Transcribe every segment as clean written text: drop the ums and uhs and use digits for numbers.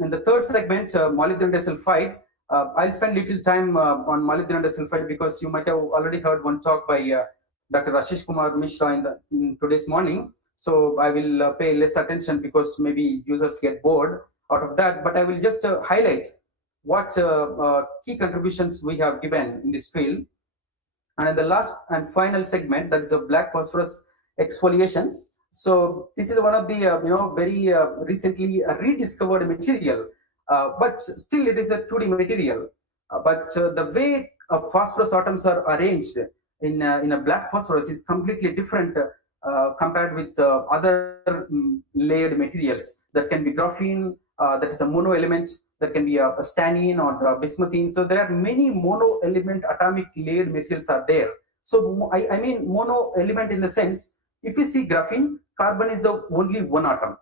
in the third segment, molybdenum disulfide, I'll spend little time on molybdenum disulfide because you might have already heard one talk by Dr. Ashish Kumar Mishra in today's morning. So I will pay less attention because maybe users get bored out of that. But I will just highlight what key contributions we have given in this field. And in the last and final segment, that is a black phosphorus exfoliation. So this is one of the very recently rediscovered material, but still it is a 2D material. But the way phosphorus atoms are arranged in a black phosphorus is completely different compared with other layered materials. That can be graphene, that is a mono element, that can be a stannine or bismuthine. So there are many mono element atomic layered materials are there. So I mean mono element in the sense, if you see graphene, carbon is the only one atom,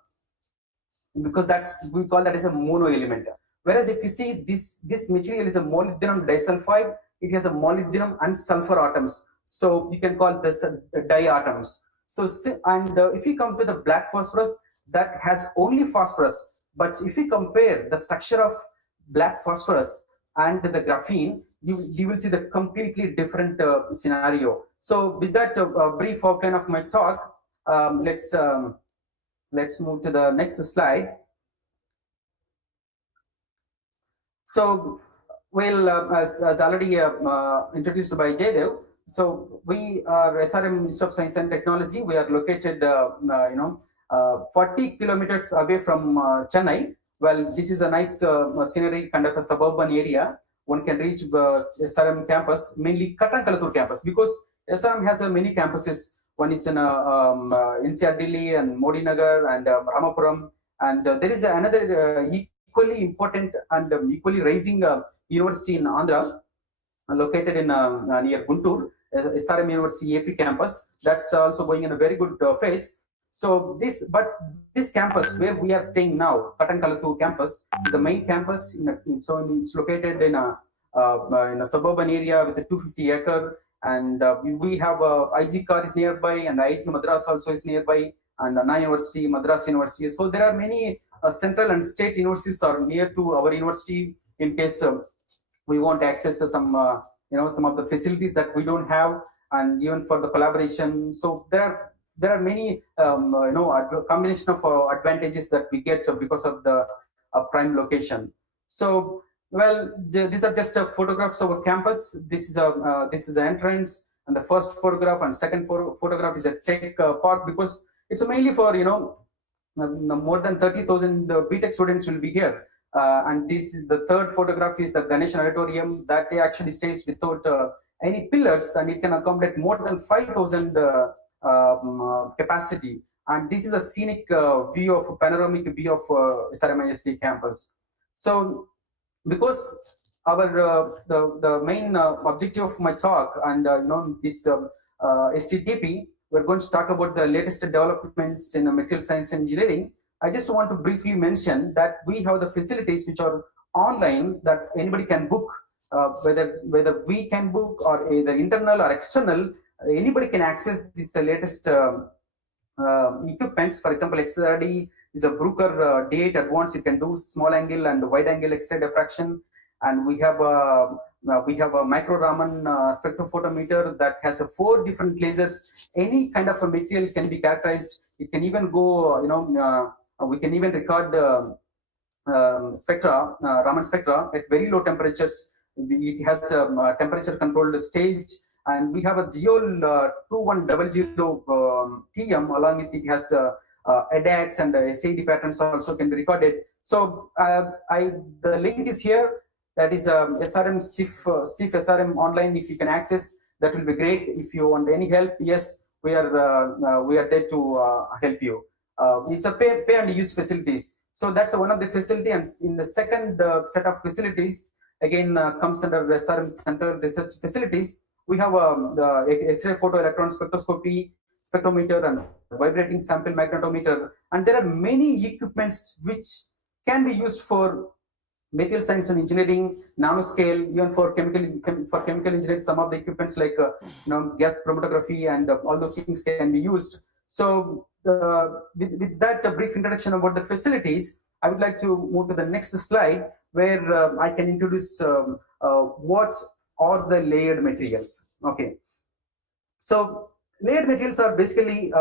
because we call that as a mono element. Whereas if you see this material is a molybdenum disulfide, it has a molybdenum and sulfur atoms. So you can call this diatoms. So if you come to the black phosphorus, that has only phosphorus. But if you compare the structure of black phosphorus and the graphene, you will see the completely different scenario. So with that brief outline of my talk, let's move to the next slide. So, well, as already introduced by Jaydev, so we are SRM Institute of Science and Technology. We are located, 40 kilometers away from Chennai. Well, this is a nice scenery, kind of a suburban area. One can reach SRM campus, mainly Kattankalathur campus, because SRM has many campuses. One is in NCR Delhi and Modi Nagar and Ramapuram, and there is another equally important and equally rising university in Andhra, located in near Guntur, SRM University AP campus. That's also going in a very good phase. So this campus where we are staying now, Kattankalathur campus, is the main campus. So it's located in a suburban area with a 250 acre, and we have IG Car is nearby, and IIT Madras also is nearby, and Anna University, Madras University. So there are many central and state universities are near to our university in case we want access to some of the facilities that we don't have, and even for the collaboration. So there are many combination of advantages that we get because of the prime location. So well, these are just photographs of our campus. This is the entrance, and the first photograph and second photograph is a tech park, because it's mainly for more than 30,000 BTech students will be here. And this is the third photograph is the Ganesh Auditorium that actually stays without any pillars, and it can accommodate more than 5,000 capacity. And this is a scenic panoramic view of SRM ISD campus. So because our the main objective of my talk and this STTP, we're going to talk about the latest developments in material science and engineering. I just want to briefly mention that we have the facilities which are online that anybody can book, whether we can book or either internal or external. Anybody can access this latest equipments. For example, XRD is a Bruker D8 advanced. It can do small angle and wide angle X-ray diffraction, and we have a micro Raman spectrophotometer that has 4 different lasers. Any kind of a material can be characterized. It can even go, we can even record spectra, Raman spectra at very low temperatures. It has a temperature controlled stage, and we have a Geol 2100 TM, along with it has ADAX and SAD patterns also can be recorded. So the link is here. That is SRM SIF SRM online. If you can access, that will be great. If you want any help, yes, we are there to help you. It's a pay and use facilities. So that's one of the facility, and in the second set of facilities again comes under SRM Central Research Facilities. We have the X-ray photoelectron spectroscopy, spectrometer, and vibrating sample magnetometer, and there are many equipments which can be used for material science and engineering, nanoscale, even for chemical engineering. Some of the equipments like gas chromatography and all those things can be used. So with that brief introduction about the facilities, I would like to move to the next slide where I can introduce what are the layered materials. Okay, so layered materials are basically,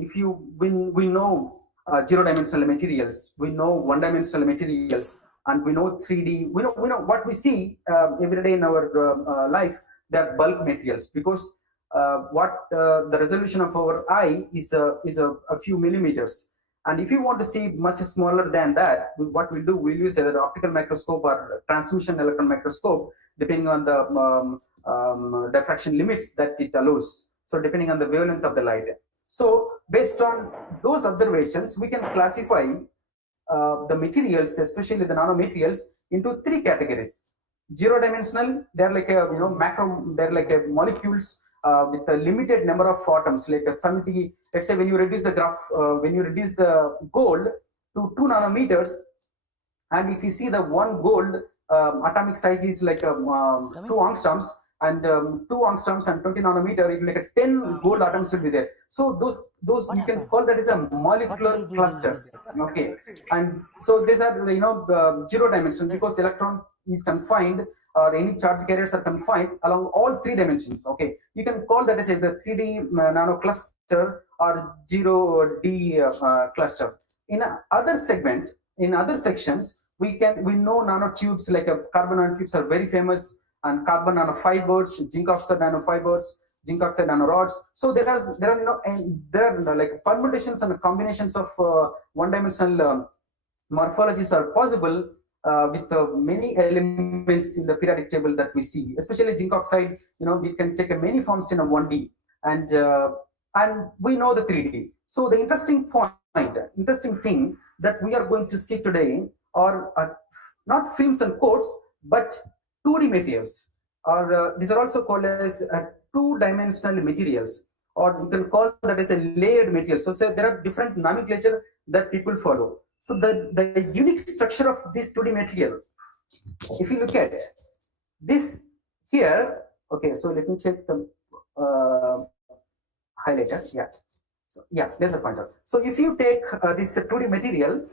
if you we know zero-dimensional materials, we know one-dimensional materials, and we know 3D. We know what we see every day in our life. They are bulk materials because what the resolution of our eye is a few millimeters. And if you want to see much smaller than that, what we'll do, we'll use either optical microscope or transmission electron microscope, depending on the diffraction limits that it allows. So depending on the wavelength of the light. So based on those observations, we can classify the materials, especially the nanomaterials, into three categories. Zero-dimensional, they're like a macro, they're like a molecules with a limited number of atoms, like a 70. Let's say when you reduce the graph, when you reduce the gold to 2 nanometers, and if you see the one gold atomic size is like 2 angstroms, and 2 angstroms and 20 nanometer is like a 10 gold atoms will be there. So those you can call that as a molecular clusters. Okay, and so these are zero dimensional because electron is confined, or any charge carriers are confined along all 3 dimensions. Okay, you can call that as a the 3D nano cluster or 0D cluster. In other segment, in other sections, we know nanotubes like carbon nanotubes are very famous, and carbon nanofibers, zinc oxide nanofibers, zinc oxide nanorods. So there are like permutations and combinations of one-dimensional morphologies are possible with many elements in the periodic table that we see. Especially zinc oxide, we can take many forms in a 1D, and we know the 3D. So the interesting thing that we are going to see today are not films and coats, but 2D materials, or these are also called as 2-dimensional materials, or you can call that as a layered material. So there are different nomenclature that people follow. So the unique structure of this 2D material, if you look at this here, okay, so let me check the highlighter. Yeah, so yeah, there's a pointer. So if you take this 2D material,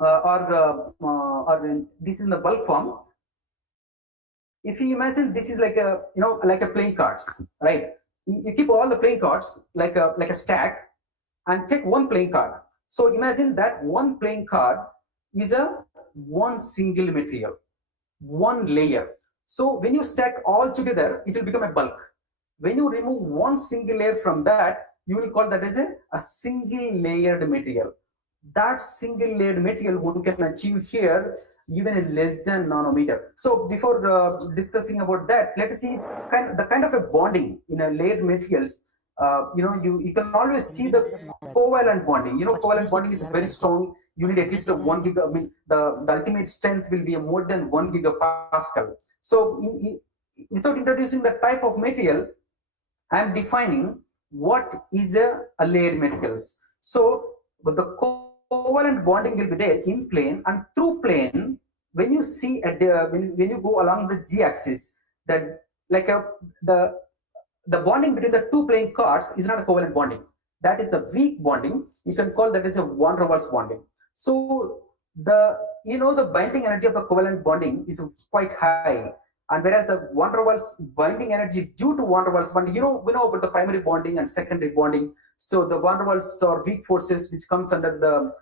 or this in the bulk form, if you imagine this is like a like a playing cards, right? You keep all the playing cards like a stack, and take one playing card. So imagine that one playing card is one single material, one layer. So when you stack all together, it will become a bulk. When you remove one single layer from that, you will call that as a single layered material. That single layered material one can achieve here even in less than nanometer. So before discussing about that, let us see the kind of a bonding in a layered materials. You can always see the covalent bonding. Covalent bonding is very strong. You need at least 1 giga. I mean, the ultimate strength will be more than 1 gigapascal. So without introducing the type of material, I am defining what is a layered materials. So the covalent bonding will be there in plane and through plane. When you see when you go along the z-axis, that like the bonding between the 2 playing cards is not a covalent bonding. That is the weak bonding. You can call that as a van der Waals bonding. So the binding energy of the covalent bonding is quite high, and whereas the van der Waals binding energy due to van der Waals bonding, we know about the primary bonding and secondary bonding. So the van der Waals are weak forces which comes under the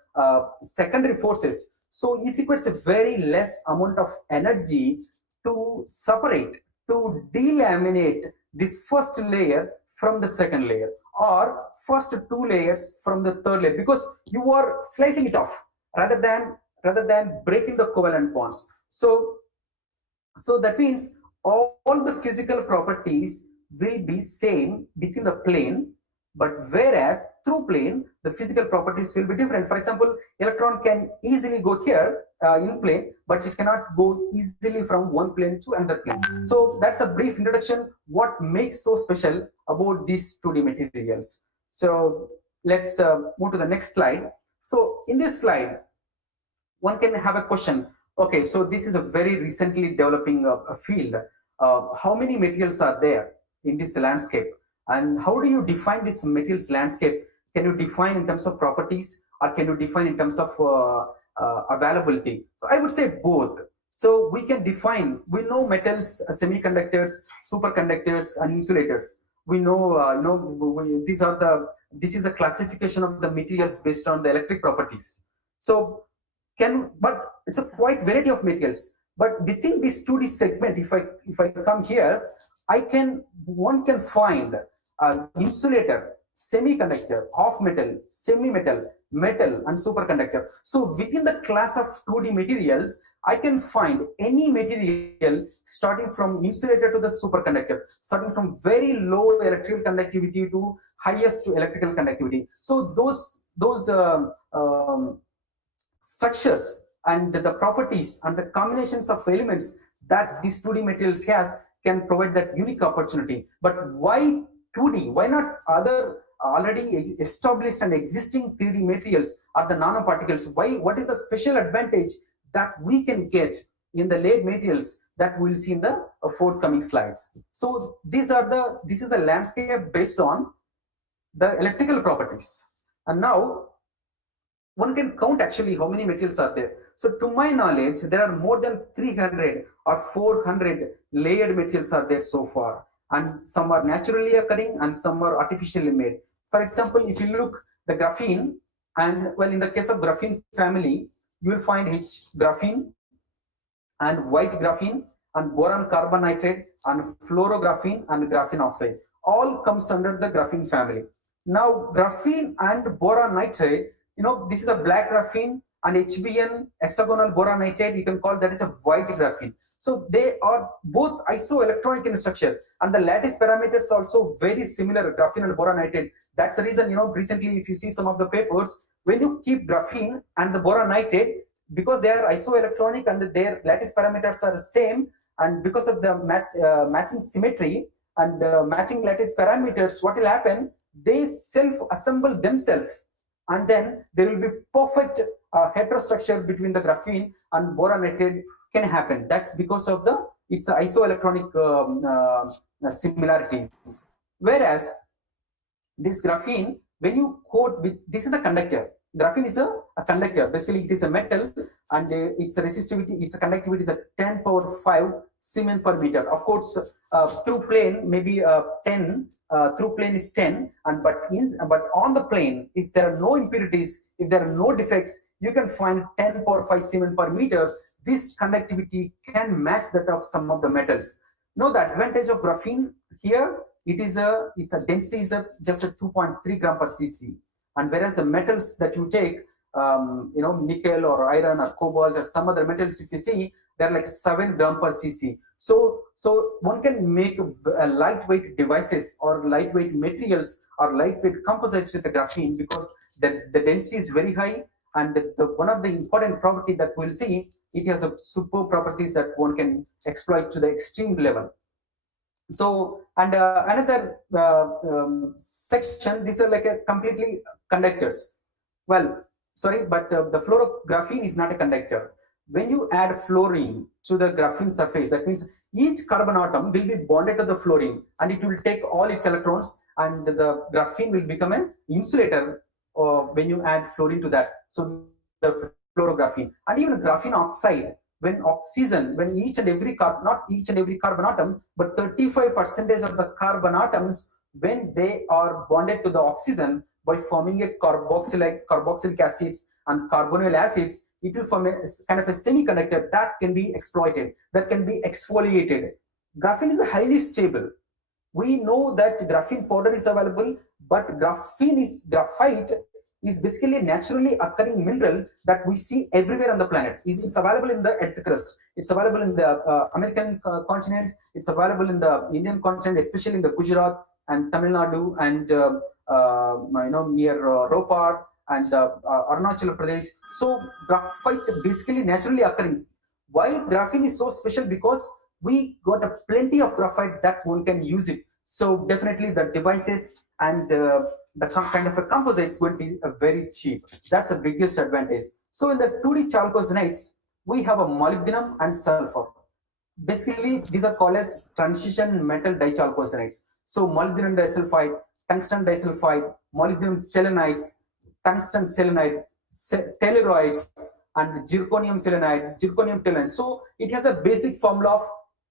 secondary forces. So it requires a very less amount of energy to separate, to delaminate this first layer from the second layer, or first 2 layers from the third layer, because you are slicing it off rather than breaking the covalent bonds. So that means all the physical properties will be same within the plane, but whereas through plane the physical properties will be different. For example, electron can easily go here in plane, but it cannot go easily from one plane to another plane. So that's a brief introduction what makes so special about these 2D materials. So let's move to the next slide. So in this slide, one can have a question. Okay, so this is a very recently developing field. How many materials are there in this landscape, and how do you define this materials landscape? Can you define in terms of properties, or can you define in terms of availability? So I would say both. So we can define, we know metals, semiconductors, superconductors, and insulators. We know, this is a classification of the materials based on the electric properties. So but it's a quite variety of materials. But within this 2D segment, if I come here, one can find insulator, semiconductor, half metal, semi-metal, metal, and superconductor. So within the class of 2D materials, I can find any material starting from insulator to the superconductor, starting from very low electrical conductivity to highest electrical conductivity. So those structures and the properties and the combinations of elements that these 2D materials has can provide that unique opportunity. But why 2D? Why not other already established and existing 3D materials or the nanoparticles? Why? What is the special advantage that we can get in the laid materials that we'll see in the forthcoming slides? So this is the landscape based on the electrical properties. And now one can count actually how many materials are there. So to my knowledge, there are more than 300 or 400 layered materials are there so far. And some are naturally occurring and some are artificially made. For example, if you look the graphene, and well, in the case of graphene family, you will find graphene and white graphene and boron carbon nitride and fluorographene and graphene oxide. All comes under the graphene family. Now, graphene and boron nitride, this is a black graphene, and HBN, hexagonal boron nitride, you can call that is a white graphene. So they are both isoelectronic in structure, and the lattice parameters also very similar, graphene and boron nitride. That's the reason, recently if you see some of the papers, when you keep graphene and the boron nitride, because they are isoelectronic and their lattice parameters are the same, and because of the matching symmetry and matching lattice parameters, what will happen? They self-assemble themselves, and then there will be perfect heterostructure between the graphene and boron nitride can happen. That's because of its isoelectronic similarities. Whereas this graphene, when you coat with, this is a conductor. Graphene is a conductor. Basically, it is a metal, and its resistivity, its conductivity is a 10 power 5 Siemens per meter. Of course, through plane maybe 10. Through plane is 10, but on the plane, if there are no impurities, if there are no defects, you can find 10 power 5 Siemens per meter. This conductivity can match that of some of the metals. Now the advantage of graphene here, its density is just a 2.3 gram per cc. And whereas the metals that you take, nickel or iron or cobalt or some other metals, if you see, they're like 7 gram per cc. So one can make lightweight devices or lightweight materials or lightweight composites with the graphene, because the density is very high, and one of the important property that we'll see, it has a superb properties that one can exploit to the extreme level. So, and another section, these are like a completely conductors. Well, sorry, but the fluorographene is not a conductor. When you add fluorine to the graphene surface, that means each carbon atom will be bonded to the fluorine, and it will take all its electrons, and the graphene will become an insulator when you add fluorine to that. So the fluorographene, and even graphene oxide, when each and every not each and every carbon atom, but 35% of the carbon atoms, when they are bonded to the oxygen by forming a carboxylic acids and carbonyl acids, it will form a kind of a semiconductor that can be exploited, that can be exfoliated. Graphene is highly stable. We know that graphene powder is available, but graphite is basically a naturally occurring mineral that we see everywhere on the planet. It's available in the earth crust. It's available in the American continent. It's available in the Indian continent, especially in the Gujarat and Tamil Nadu and near Ropar and Arunachal Pradesh. So graphite basically naturally occurring. Why graphene is so special? Because we got a plenty of graphite that one can use it. So definitely the devices and the kind of a composites will be very cheap. That's the biggest advantage. So in the 2D chalcosenites, we have a molybdenum and sulfur. Basically, these are called as transition metal dichalcosenites. So molybdenum disulfide, tungsten disulfide, molybdenum selenites, tungsten selenide, tellurides, and zirconium selenide, zirconium telluride. So it has a basic formula of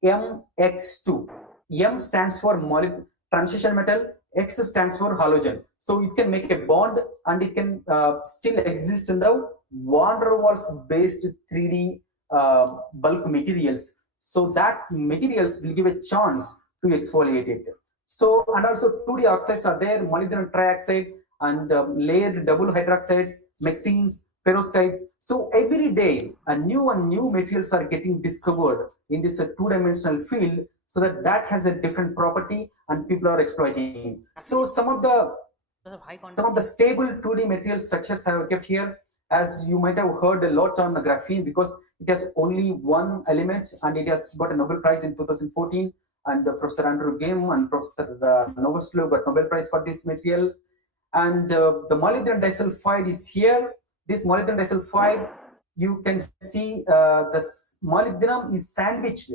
MX2. M stands for transition metal, X stands for halogen. So it can make a bond and it can still exist in the van der Waals based 3D bulk materials. So that materials will give a chance to exfoliate it. So, and also 2D oxides are there, molybdenum trioxide and layered double hydroxides, mexines, perovskites. So every day new and new materials are getting discovered in this two-dimensional field, so that has a different property and people are exploiting. So some of the stable 2D material structures I have kept here. As you might have heard a lot on the graphene, because it has only one element and it has got a Nobel Prize in 2014, and Professor Andrew Game and Professor Novoslo got Nobel Prize for this material. And the molybdenum disulfide is here. This molybdenum disulfide, you can see the molybdenum is sandwiched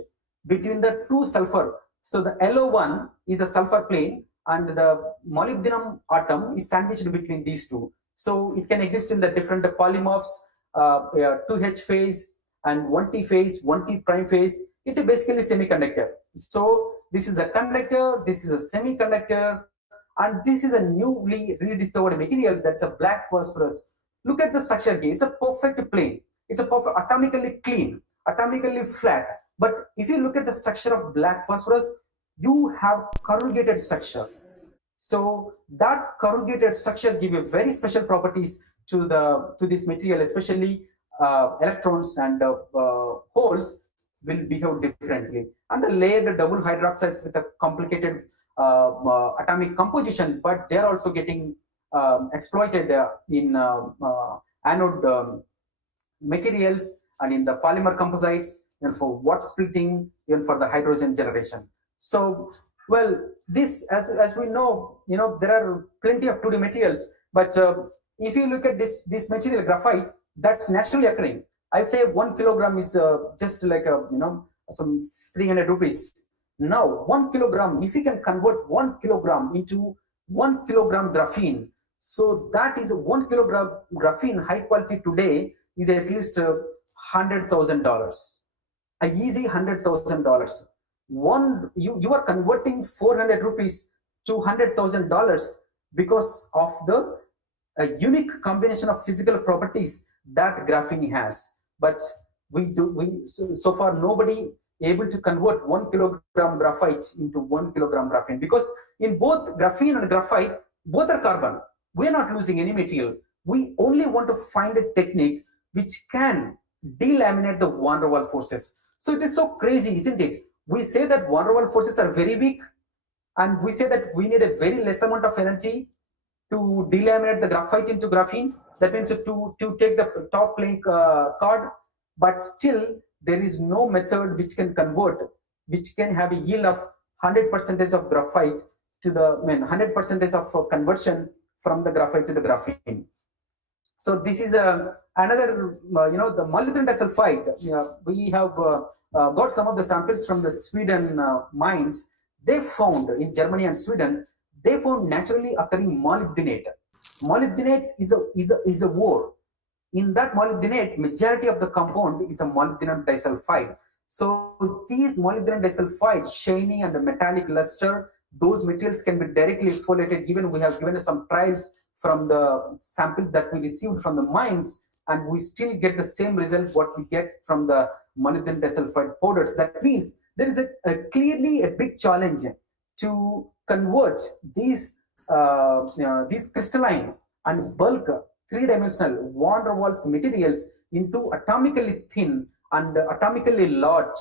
between the two sulfur. So the yellow one is a sulfur plane and the molybdenum atom is sandwiched between these two. So it can exist in the different polymorphs, 2H phase and 1T phase, 1T prime phase. It's basically semiconductor. So this is a conductor, this is a semiconductor, and this is a newly rediscovered materials, that's a black phosphorus. Look at the structure here. It's a perfect plane. It's a perfect atomically clean, atomically flat. But if you look at the structure of black phosphorus, you have corrugated structure. So that corrugated structure give you very special properties to this material, especially electrons and holes will behave differently. And the layered double hydroxides with a complicated atomic composition, but they're also getting exploited in anode materials and in the polymer composites, and for water splitting, even for the hydrogen generation. So, well, this, as we know, there are plenty of 2D materials, but if you look at this material graphite, that's naturally occurring. I'd say 1 kilogram is just like some 300 rupees. Now 1 kilogram, if you can convert 1 kilogram into 1 kilogram graphene, so that is 1 kilogram graphene high quality today is at least $100,000, a easy $100,000. You are converting 400 rupees to $100,000 because of the unique combination of physical properties that graphene has. But so far nobody able to convert 1 kilogram graphite into 1 kilogram graphene, because in both graphene and graphite, both are carbon. We are not losing any material. We only want to find a technique which can delaminate the van der Waals forces. So it is so crazy, isn't it? We say that van der Waals forces are very weak, and we say that we need a very less amount of energy to delaminate the graphite into graphene. That means to take the top link card, but still there is no method which can convert, which can have a yield of 100% of graphite to the 100% of conversion from the graphite to the graphene. So this is another, the molybdenum disulfide. We have got some of the samples from the Sweden mines. They found in Germany and Sweden, they found naturally occurring molybdenate. Molybdenate is a ore. In that molybdenate, majority of the compound is a molybdenum disulfide. So these molybdenum disulfide, shiny and metallic luster, those materials can be directly exfoliated. Even we have given some trials from the samples that we received from the mines, and we still get the same result what we get from the molybdenum disulfide powders. That means there is clearly a big challenge to convert these crystalline and bulk three-dimensional van der Waals materials into atomically thin and atomically large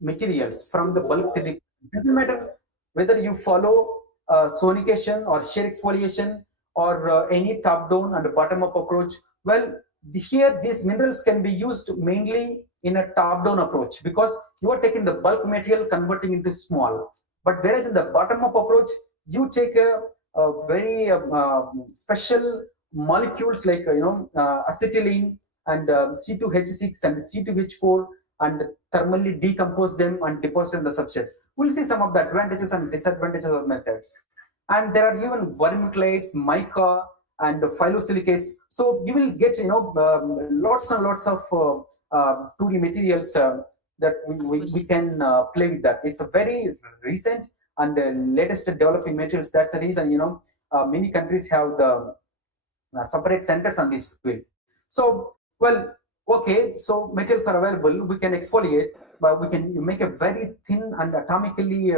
materials from the bulk theory. It doesn't matter whether you follow sonication or shear exfoliation or any top-down and bottom-up approach. Well, here these minerals can be used mainly in a top-down approach, because you are taking the bulk material converting into small. But whereas in the bottom-up approach, you take a very special molecules like acetylene and C2H6 and C2H4 and thermally decompose them and deposit in the substrate. We'll see some of the advantages and disadvantages of methods. And there are even vermiculates, mica, and phyllosilicates. So you will get lots and lots of 2D materials that we can play with that. It's a very recent and latest developing materials. That's the reason many countries have the separate centers on this field. So, well, okay, so materials are available. We can exfoliate, but we can make a very thin and atomically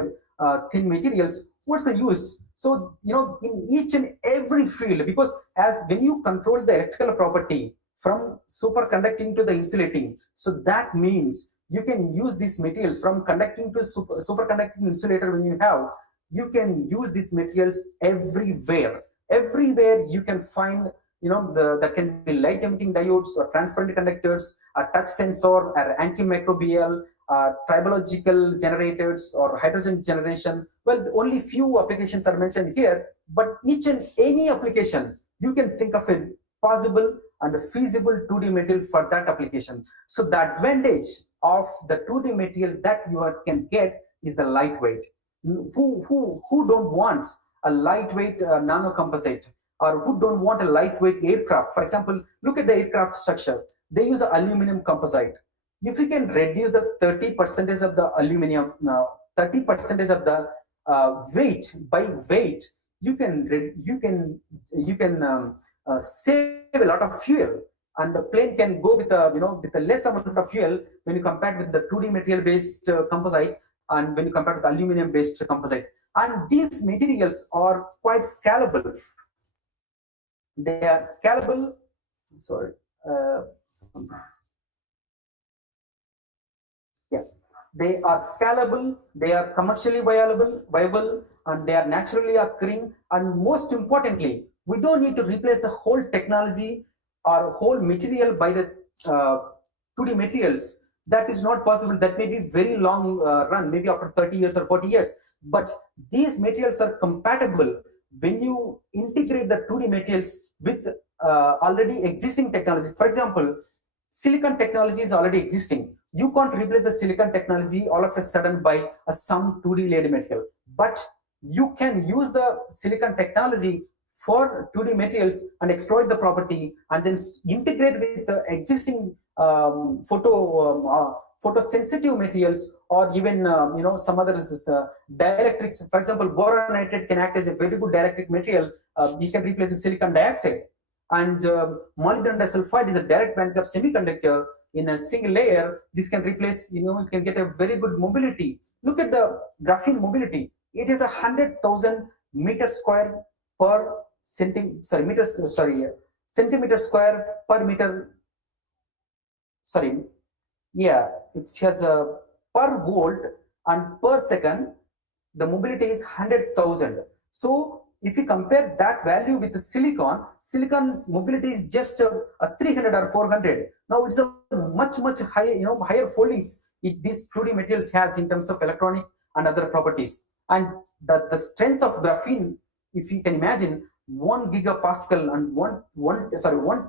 thin materials. What's the use? So, in each and every field, because as when you control the electrical property from superconducting to the insulating, so that means you can use these materials from conducting to superconducting insulator. When you can use these materials everywhere. Everywhere you can find, that can be light emitting diodes or transparent conductors, a touch sensor, or antimicrobial, tribological generators, or hydrogen generation. Well, only few applications are mentioned here, but each and any application you can think of a possible and a feasible 2D material for that application. So the advantage of the 2D materials that you can get is the lightweight. Who don't want a lightweight nano composite, or who don't want a lightweight aircraft? For example, look at the aircraft structure. They use an aluminum composite. If you can reduce the 30% of the aluminum, 30% of the weight by weight, you can save a lot of fuel, and the plane can go with a less amount of fuel when you compare with the 2D material based composite, and when you compare with aluminum based composite. And these materials are quite scalable. They are scalable. Sorry. Yeah, they are scalable, they are commercially viable, and they are naturally occurring. And most importantly, we don't need to replace the whole technology or whole material by the 2D materials. That is not possible. That may be very long run, maybe after 30 years or 40 years. But these materials are compatible when you integrate the 2D materials with already existing technology. For example, silicon technology is already existing. You can't replace the silicon technology all of a sudden by some 2D laid material. But you can use the silicon technology for 2D materials and exploit the property, and then integrate with the existing photosensitive materials, or even some other dielectrics. For example, boron nitride can act as a very good dielectric material. You can replace the silicon dioxide. And molybdenum disulfide is a direct band gap semiconductor in a single layer. This can replace, you can get a very good mobility. Look at the graphene mobility. It is 100,000 meters square per centimeter square per meter. Yeah, it has a per volt and per second. The mobility is 100,000. So if you compare that value with the silicon's mobility is just a 300 or 400. Now it's a much higher, higher foldings these 2D materials has in terms of electronic and other properties. And the strength of graphene, if you can imagine, 1 gigapascal and 1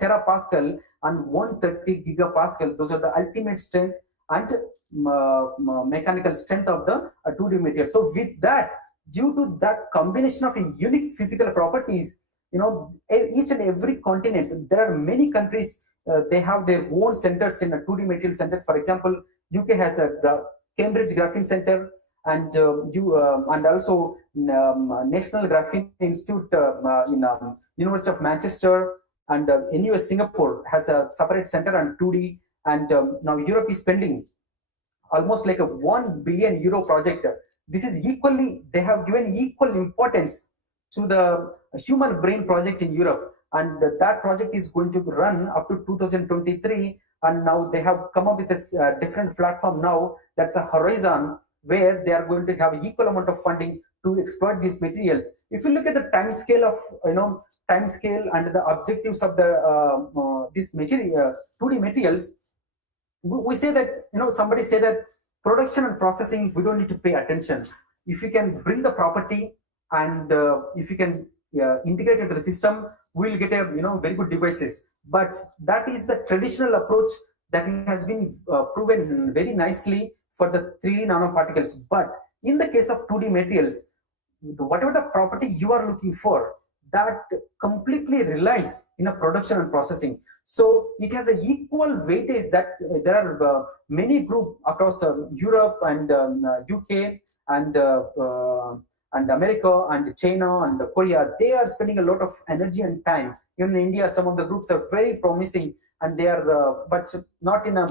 terapascal and 130 gigapascal. Those are the ultimate strength and mechanical strength of the 2D material. So with that, due to that combination of unique physical properties, each and every continent, there are many countries, they have their own centers in a 2D material center. For example, UK has a Cambridge Graphene Center, and and also National Graphene Institute in University of Manchester, and NUS Singapore has a separate center on 2D. And now Europe is spending almost like a €1 billion project. This is equally, they have given equal importance to the human brain project in Europe, and that project is going to run up to 2023. And now they have come up with a different platform now, that's a Horizon, where they are going to have equal amount of funding to exploit these materials. If you look at the time scale of and the objectives of the this material 2D materials, we say that, somebody say that production and processing, we don't need to pay attention. If you can bring the property, and if you can integrate into the system, we'll get a very good devices. But that is the traditional approach that has been proven very nicely for the 3D nanoparticles. But in the case of 2D materials, whatever the property you are looking for, that completely relies in a production and processing. So it has an equal weightage that there are many groups across Europe and UK and America and China and Korea. They are spending a lot of energy and time. Even in India, some of the groups are very promising, and they are, but not in a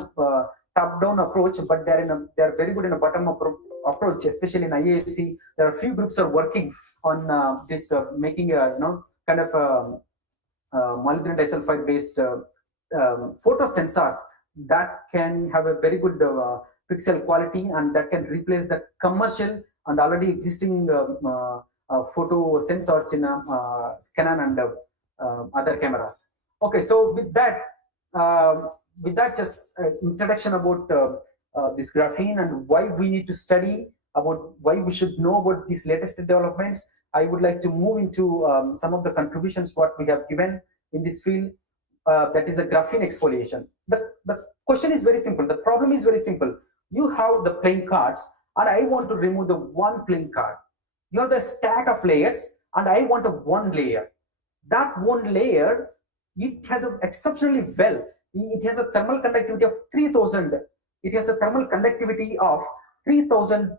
top-down approach, but they are very good in a bottom-up approach, especially in IAC. There are a few groups are working on this making a kind of molybdenum disulfide based photo sensors that can have a very good pixel quality, and that can replace the commercial and already existing photo sensors in Canon and other cameras. Okay, so with that just introduction about this graphene and why we need to study, about why we should know about these latest developments, I would like to move into some of the contributions what we have given in this field. That is a graphene exfoliation. The question is very simple. The problem is very simple. You have the playing cards, and I want to remove the one playing card. You have the stack of layers, and I want a one layer. That one layer, it has a exceptionally well. It has a thermal conductivity of 3000. It has a thermal conductivity of 3000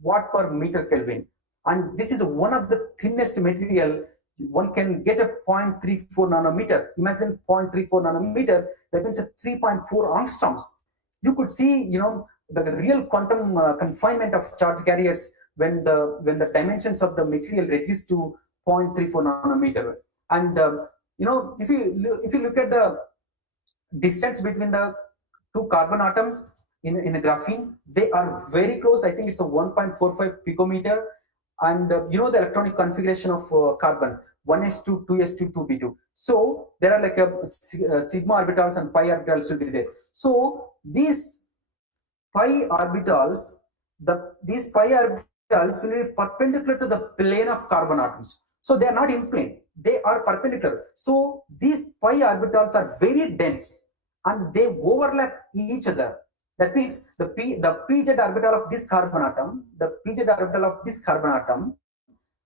watt per meter Kelvin, and this is one of the thinnest material. One can get a 0.34 nanometer. Imagine 0.34 nanometer. That means a 3.4 angstroms. You could see, the real quantum confinement of charge carriers when the dimensions of the material reduce to 0.34 nanometer. And if you look at the distance between the two carbon atoms in a graphene, they are very close. I think it's a 1.45 picometer. And the electronic configuration of carbon, 1s2, 2s2, 2p2. So there are like a sigma orbitals and pi orbitals will be there. So these pi orbitals, these pi orbitals will be perpendicular to the plane of carbon atoms. So they are not in plane, they are perpendicular. So these pi orbitals are very dense and they overlap each other. That means the pz orbital of this carbon atom,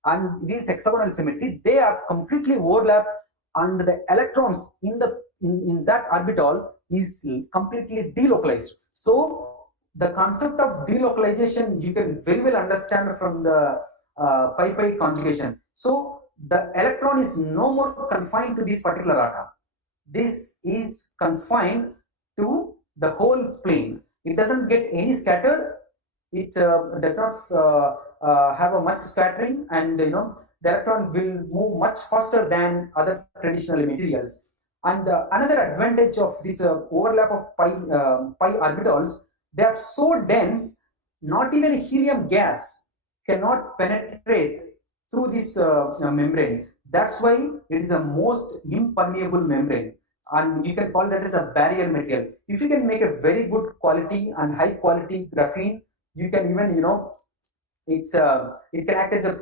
and this hexagonal symmetry, they are completely overlapped, and the electrons in that orbital is completely delocalized. So the concept of delocalization you can very well understand from the pi conjugation. So the electron is no more confined to this particular atom. This is confined to the whole plane. It doesn't get any scattered. It does not have a much scattering, and the electron will move much faster than other traditional materials. And another advantage of this overlap of pi orbitals, they are so dense, not even helium gas cannot penetrate through this membrane. That's why it is the most impermeable membrane, and you can call that as a barrier material. If you can make a very good quality and high quality graphene, you can even it can act as a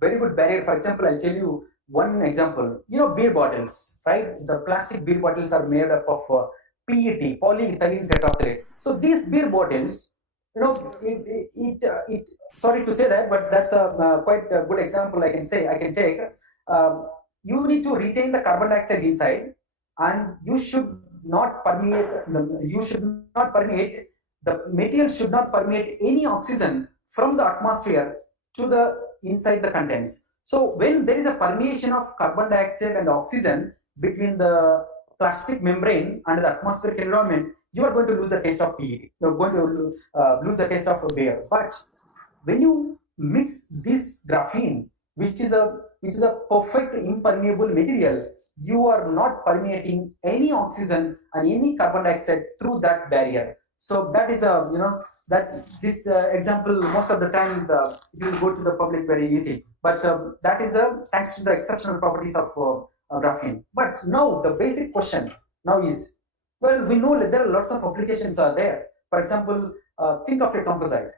very good barrier. For example, I'll tell you one example. Beer bottles, right? The plastic beer bottles are made up of PET, polyethylene terephthalate. So these beer bottles, sorry to say that, but that's a quite a good example I can take. You need to retain the carbon dioxide inside, and you should not permeate. The material should not permeate any oxygen from the atmosphere to the inside the contents. So when there is a permeation of carbon dioxide and oxygen between the plastic membrane and the atmospheric environment, you are going to lose the taste of PET. You are going to lose the taste of beer. But when you mix this graphene, which is a perfect impermeable material, you are not permeating any oxygen and any carbon dioxide through that barrier. So that is that this example, most of the time it will go to the public very easy. But that is thanks to the exceptional properties of graphene. But now the basic question now is, well, we know that there are lots of applications are there. For example, think of a composite,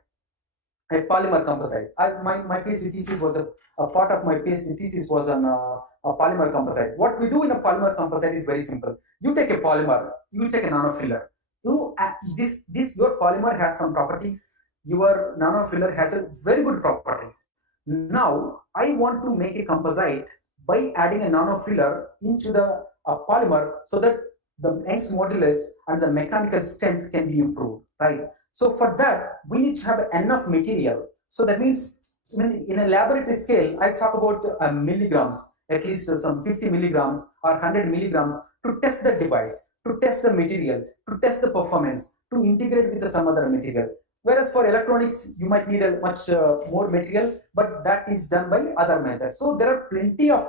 a polymer composite. My PhD thesis was a part of my PhD thesis was on a polymer composite. What we do in a polymer composite is very simple. You take a polymer, you take a nanofiller. Your polymer has some properties. Your nanofiller has a very good properties. Now I want to make a composite by adding a nanofiller into the polymer so that the Young's modulus and the mechanical strength can be improved, right? So for that, we need to have enough material. So that means in a laboratory scale, I talk about milligrams, at least some 50 milligrams or 100 milligrams to test the device, to test the material, to test the performance, to integrate with some other material. Whereas for electronics, you might need a much more material, but that is done by other methods. So there are plenty of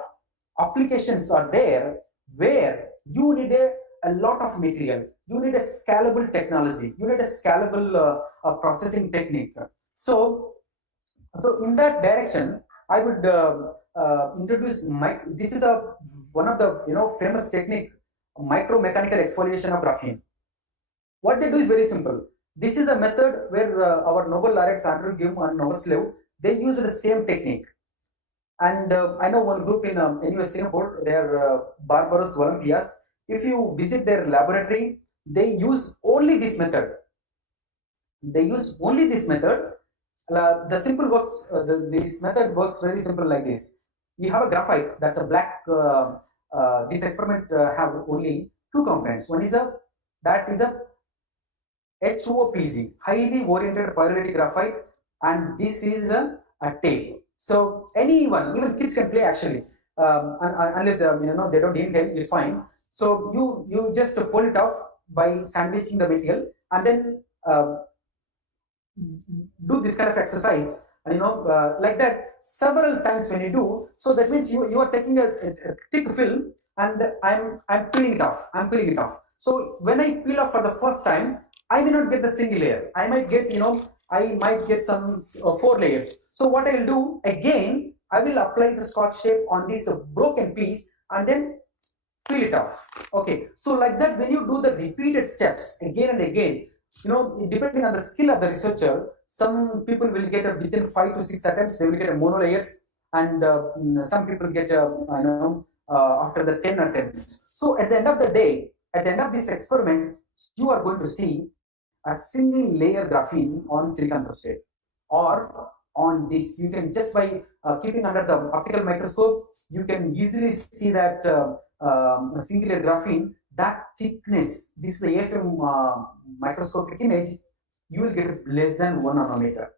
applications are there where you need a lot of material. You need a scalable technology. You need a scalable processing technique. So in that direction, I would introduce this is one of the famous technique, micromechanical exfoliation of graphene. What they do is very simple. This is a method where our Nobel laureates Andrew Gill and Novoslev, they use the same technique. And I know one group in US Singapore, they are Barbaros Olympias. If you visit their laboratory, they use only this method. They use only this method. The simple works, this method works very simple like this. You have a graphite, that's a black, this experiment have only two components. One is that is a HOPZ, highly oriented pyrolytic graphite, and this is a tape. So anyone, even kids can play actually, unless they don't inhale, it's fine. So you just fold it off by sandwiching the material, and then do this kind of exercise, and like that several times when you do. So that means you are taking a thick film, and I'm peeling it off. So when I peel off for the first time, I may not get the single layer. I might get some 4 layers. So what I will do again, I will apply the Scotch tape on this broken piece and then peel it off. Okay, so like that, when you do the repeated steps again and again, depending on the skill of the researcher, some people will get within 5 to 6 attempts, they will get a mono layers, and some people get after the 10 attempts. So at the end of the day, at the end of this experiment, you are going to see a single layer graphene on silicon substrate, or on this. You can just by keeping under the optical microscope, you can easily see that single layer graphene, that thickness. This is the AFM microscopic image. You will get less than 1 nanometer,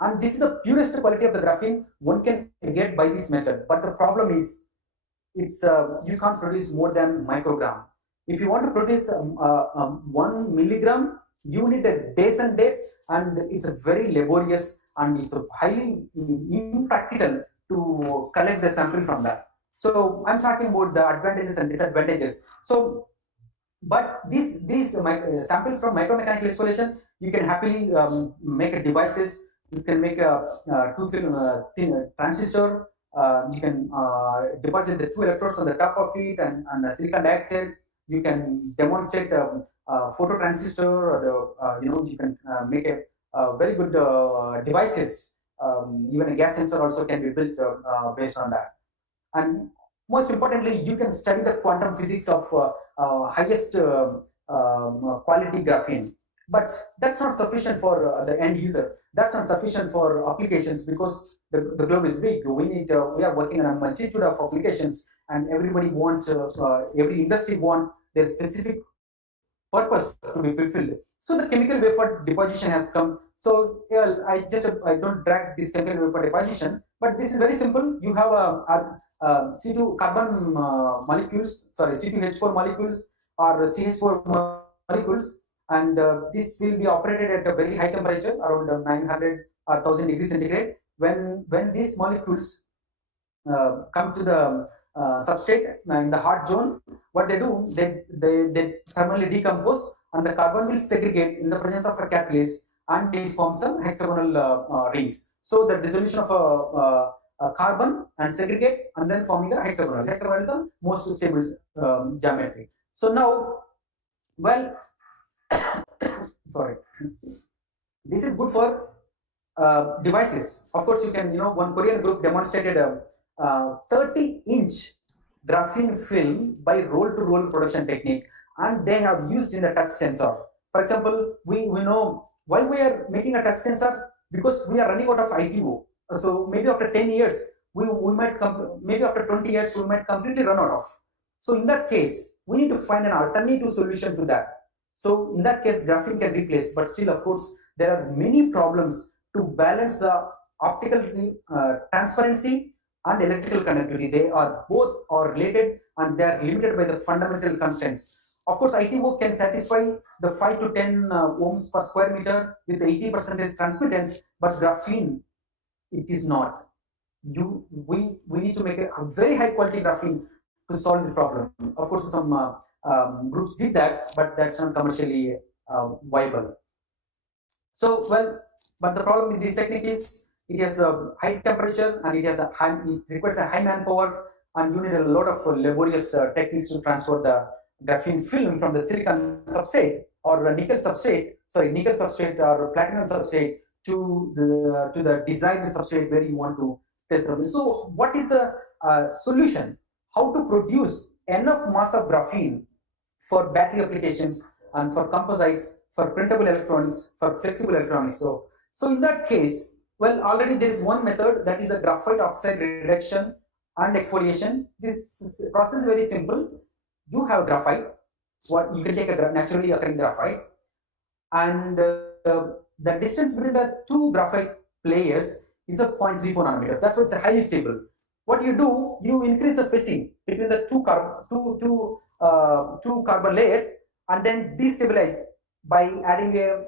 and this is the purest quality of the graphene one can get by this method. But the problem is, it's you can't produce more than microgram. If you want to produce 1 milligram, you need days and days, and it's a very laborious, and it's a highly impractical to collect the sample from that. So I'm talking about the advantages and disadvantages. So, but these samples from micromechanical exfoliation, you can happily make devices. You can make a two-film transistor. You can deposit the 2 electrodes on the top of it, and silicon dioxide. You can demonstrate phototransistor, or you can make a very good devices. Even a gas sensor also can be built based on that. And most importantly, you can study the quantum physics of highest quality graphene. But that's not sufficient for the end user. That's not sufficient for applications, because the globe is big. We are working on a multitude of applications, and everybody wants, every industry wants their specific purpose to be fulfilled. So the chemical vapor deposition has come. So I don't drag this chemical vapor deposition, but this is very simple. You have a C2 carbon molecules, sorry, C2H4 molecules or CH4 molecules, and this will be operated at a very high temperature, around 900 or 1000 degrees centigrade. When these molecules come to the substrate in the hot zone, what they do, they thermally decompose, and the carbon will segregate in the presence of a catalyst, and it forms some hexagonal rings. So the dissolution of a carbon and segregate, and then forming a hexagonal. Hexagonal is the most stable geometry. So now, well, sorry, this is good for devices. Of course, you can, one Korean group demonstrated a 30-inch graphene film by roll-to-roll production technique, and they have used in the touch sensor. For example, we know why we are making a touch sensor, because we are running out of ITO. So maybe after 10 years, we might maybe after 20 years we might completely run out of. So in that case, we need to find an alternative solution to that. So in that case, graphene can replace, but still, of course, there are many problems to balance the optical transparency and electrical conductivity. They are both are related and they are limited by the fundamental constraints. Of course, ITO can satisfy the 5 to 10 ohms per square meter with 80% transmittance, but graphene, it is not. We need to make a very high quality graphene to solve this problem. Of course, some groups did that, but that's not commercially viable. So, well, but the problem with this technique is it has a high temperature and it requires a high manpower, and you need a lot of laborious techniques to transfer the graphene film from the silicon substrate or nickel substrate, or platinum substrate to the designed substrate where you want to test them. So, what is the solution? How to produce enough mass of graphene for battery applications and for composites, for printable electronics, for flexible electronics. So in that case, well, already there is one method, that is a graphite oxide reduction and exfoliation. This process is very simple. You have graphite, what you can take a naturally occurring graphite, and the distance between the two graphite layers is a 0.34 nanometers. That's why it's highly stable. What you do, you increase the spacing between the two carbon layers and then destabilize by adding a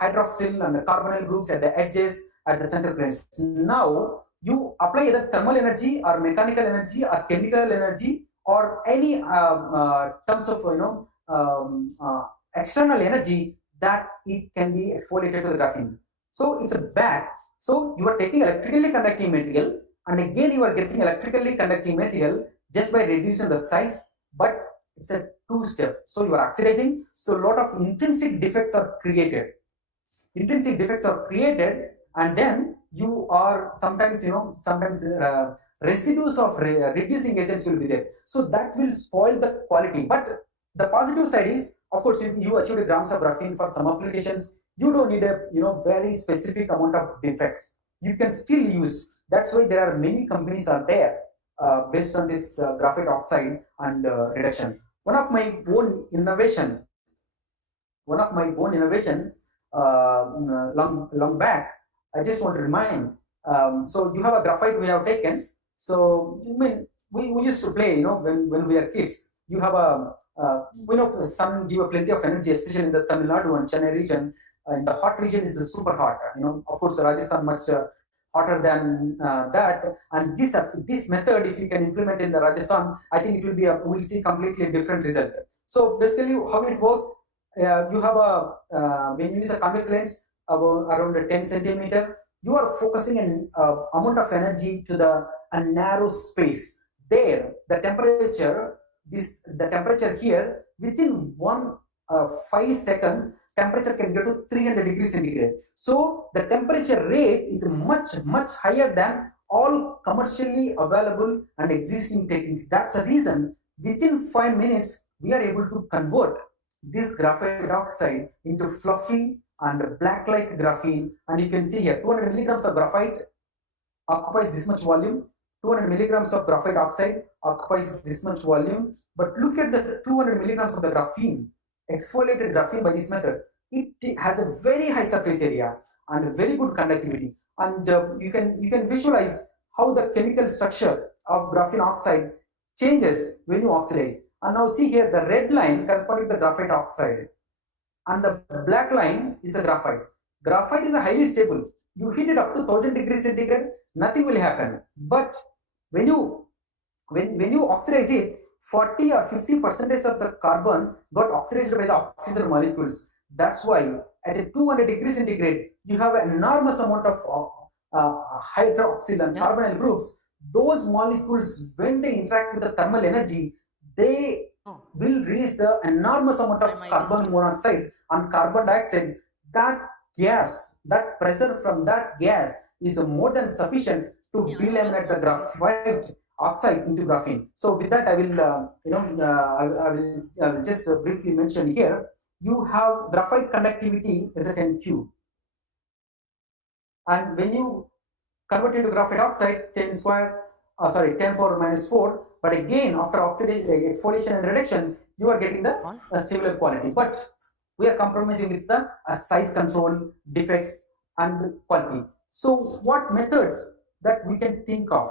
hydroxyl and the carbonyl groups at the edges, at the center planes. Now you apply either thermal energy or mechanical energy or chemical energy or any terms of external energy that it can be exfoliated to the graphene. So it's a back. So you are taking electrically conducting material, and again you are getting electrically conducting material just by reducing the size, but it's a two-step. So you are oxidizing, so a lot of intrinsic defects are created. And then you are sometimes residues of reducing agents will be there. So that will spoil the quality. But the positive side is, of course, if you achieve grams of graphene for some applications, you don't need a very specific amount of defects. You can still use. That's why there are many companies are there based on this graphite oxide and reduction. One of my own innovation long back, I just want to remind. So you have a graphite we have taken. So we used to play, when we were kids. You have a sun give plenty of energy, especially in the Tamil Nadu and Chennai region. In the hot region is super hot. Of course, Rajasthan much hotter than that. And this method, if you can implement in the Rajasthan, I think it will be we'll see completely different result. So basically, how it works, you have when you use a convex lens around 10 centimeter, you are focusing an amount of energy to a narrow space. There, the temperature here within 5 seconds, temperature can get to 300 degrees centigrade. So the temperature rate is much higher than all commercially available and existing techniques. That's the reason within 5 minutes we are able to convert this graphite oxide into fluffy and black-like graphene. And you can see here 200 milligrams of graphite occupies this much volume. 200 milligrams of graphite oxide occupies this much volume. But look at the 200 milligrams of the graphene, exfoliated graphene by this method. It has a very high surface area and a very good conductivity. And you can visualize how the chemical structure of graphene oxide changes when you oxidize. And now see here, the red line corresponding to the graphite oxide, and the black line is the graphite. Graphite is a highly stable. You heat it up to 1000 degrees centigrade, nothing will happen. But when you oxidize it, 40 or 50% of the carbon got oxidized by the oxygen molecules. That's why at a 200 degrees centigrade, you have an enormous amount of hydroxyl and carbonyl groups. Those molecules, when they interact with the thermal energy, they will release the enormous amount of carbon monoxide and carbon dioxide. That gas, that pressure from that gas is more than sufficient to delaminate the graphite oxide into graphene. So with that, I will just briefly mention here. You have graphite conductivity is at NQ, and when you convert into graphite oxide 10 square, 10 power minus 4. But again, after oxidation, exfoliation and reduction, you are getting the similar quality. But we are compromising with the size control, defects, and quality. So, what methods that we can think of?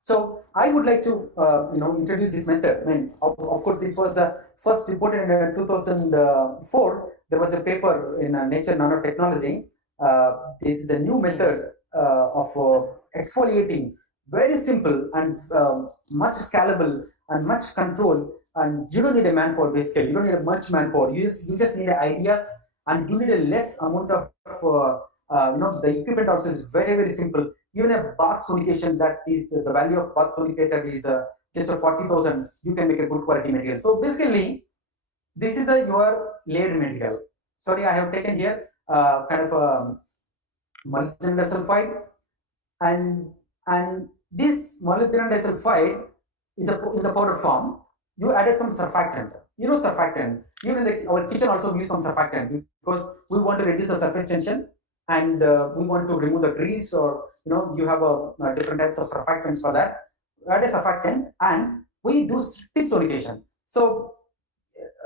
So I would like to introduce this method. I mean, of course, this was the first reported in 2004. There was a paper in Nature Nanotechnology. This is a new method of exfoliating, very simple and much scalable and much control. And you don't need a manpower basically. You don't need much manpower. You just need ideas, and you need a less amount of the equipment also is very simple. Even a bath sonication, that is the value of bath sonicator is just 40,000. You can make a good quality material. So basically, this is your layered material. Sorry, I have taken here kind of molybdenum disulfide, and this molybdenum disulfide is in the powder form. You added some surfactant. You know surfactant. Even in our kitchen also we use some surfactant because we want to reduce the surface tension, and we want to remove the grease, or you have different types of surfactants for that. Add a surfactant, and we do tip sonication. So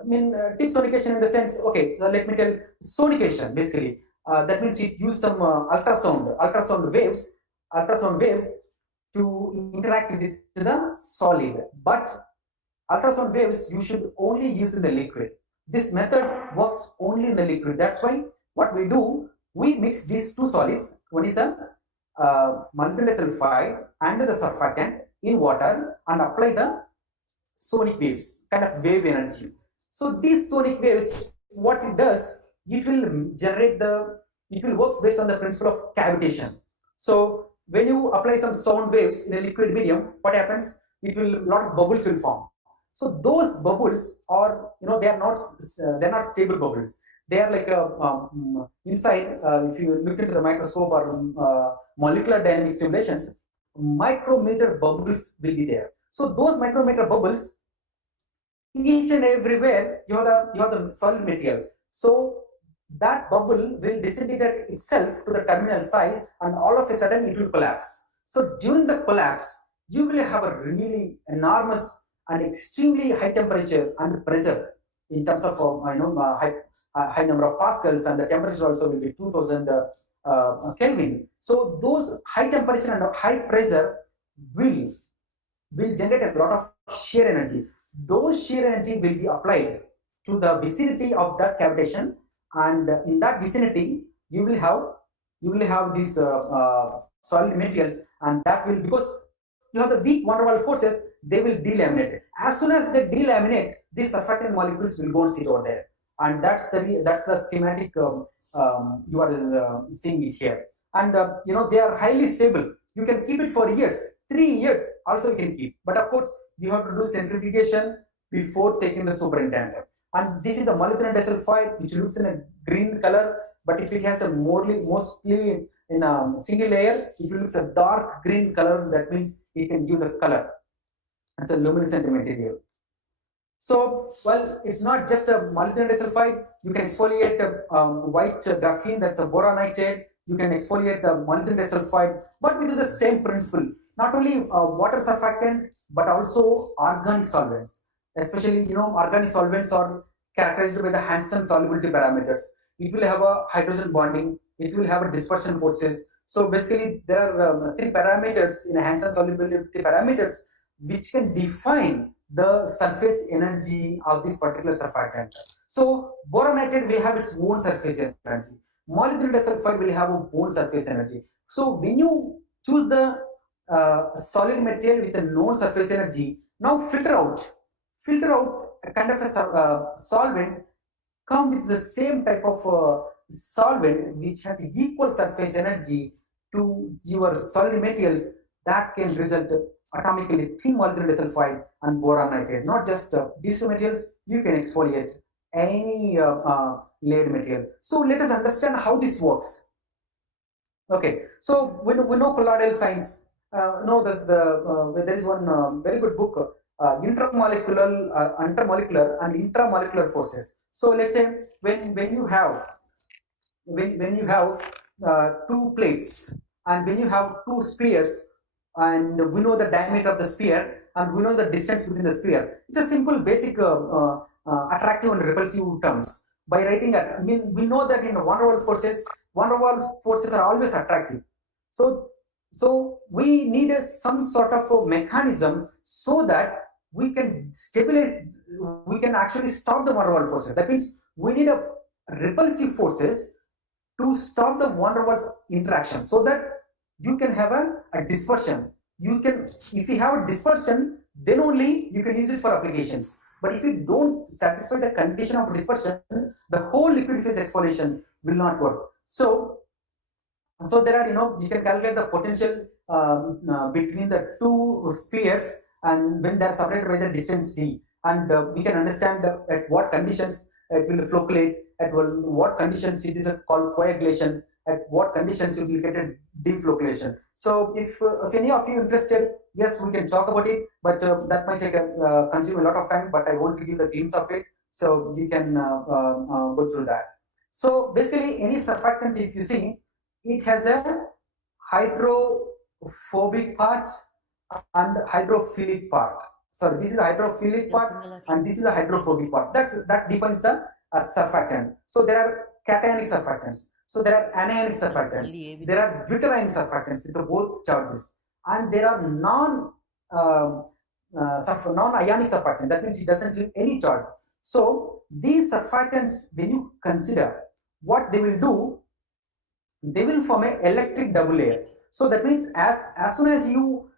I mean, tip sonication in the sense, okay, so let me tell sonication basically. That means it use some ultrasound waves to interact with the solid. But ultrasound waves you should only use in the liquid. This method works only in the liquid. That's why what we do, we mix these two solids. One is the molybdenum disulfide and the surfactant in water, and apply the sonic waves, kind of wave energy. So these sonic waves, what it does, it will works based on the principle of cavitation. So when you apply some sound waves in a liquid medium, what happens? Lot of bubbles will form. So those bubbles are, they're not stable bubbles. They are like inside. If you look into the microscope or molecular dynamic simulations, micrometer bubbles will be there. So those micrometer bubbles, each and everywhere you have the solid material. So that bubble will disintegrate itself to the terminal side, and all of a sudden it will collapse. So during the collapse, you will have a really enormous and extremely high temperature and pressure in terms of high number of pascals, and the temperature also will be 2000 Kelvin. So those high temperature and high pressure will generate a lot of shear energy. Those shear energy will be applied to the vicinity of that cavitation, and in that vicinity you will have these solid materials, and that will, because you have the weak van der Waals forces, they will delaminate. As soon as they delaminate, these surfactant molecules will go and sit over there, and that's the schematic you are seeing it here. And they are highly stable. You can keep it for years, 3 years also you can keep. But of course, you have to do centrifugation before taking the superintendent. And this is a molybdenum disulfide, which looks in a green color, but if it has a mostly in a single layer, it looks a dark green color. That means it can give the color. It's a luminescent material. So, well, it's not just a molybdenum disulfide. You can exfoliate white graphene, that's a boron nitride. You can exfoliate the molybdenum disulfide, but with the same principle. Not only water surfactant, but also organic solvents. Especially, organic solvents are characterized by the Hansen solubility parameters. It will have a hydrogen bonding. It will have a dispersion forces. So basically, there are 3 parameters in Hansen solubility parameters which can define the surface energy of this particular surfactant. So boron nitride will have its own surface energy. Molybdenum disulfide will have its own surface energy. So when you choose the solid material with a known surface energy, now filter out a kind of a solvent, come with the same type of solvent which has equal surface energy to your solid materials, that can result atomically thin molybdenum disulfide and boron nitride. Not just these two materials, you can exfoliate any layered material. So let us understand how this works. Okay, so we know colloidal science. There is one very good book intermolecular and intramolecular forces. So let's say when you have two plates, and when you have two spheres, and we know the diameter of the sphere and we know the distance between the sphere, it's a simple basic attractive and repulsive terms. By writing that, we know that in van der Waals forces are always attractive. So we need some sort of a mechanism so that we can stabilize, we can actually stop the van der Waals forces. That means we need a repulsive forces to stop the van der Waals interaction, so that you can have a dispersion. You can, if you have a dispersion, then only you can use it for applications. But if you don't satisfy the condition of dispersion, the whole liquid phase exfoliation will not work. So there are, you can calculate the potential between the two spheres, and when they are separated by the distance d, and we can understand at what conditions it will flocculate, at what conditions it is called coagulation, at what conditions you will get a deflocculation. So if any of you interested, yes, we can talk about it, but that might take consume a lot of time, but I want to give the glimpse of it, so you can go through that. So basically, any surfactant, if you see, it has a hydrophobic part and hydrophilic part. Sorry, this is the hydrophilic part and this is the hydrophobic part. That defines the surfactant. So there are cationic surfactants. So there are anionic surfactants. There are butyrionic surfactants with both charges, and there are non-ionic surfactant. That means it doesn't leave any charge. So these surfactants, when you consider what they will do, they will form an electric double layer. So that means as soon as you